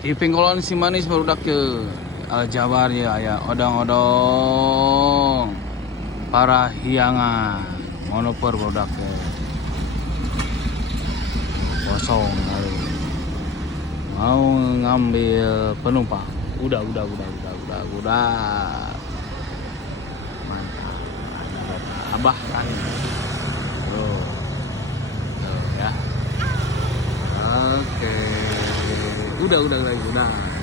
Di pengkolan si manis baru dak ke Aljabar ya ya odong-odong para hiangan monoper baru dak ke kosong lalu mau ngambil penumpang udah mantap abah kan tuh ya oke udah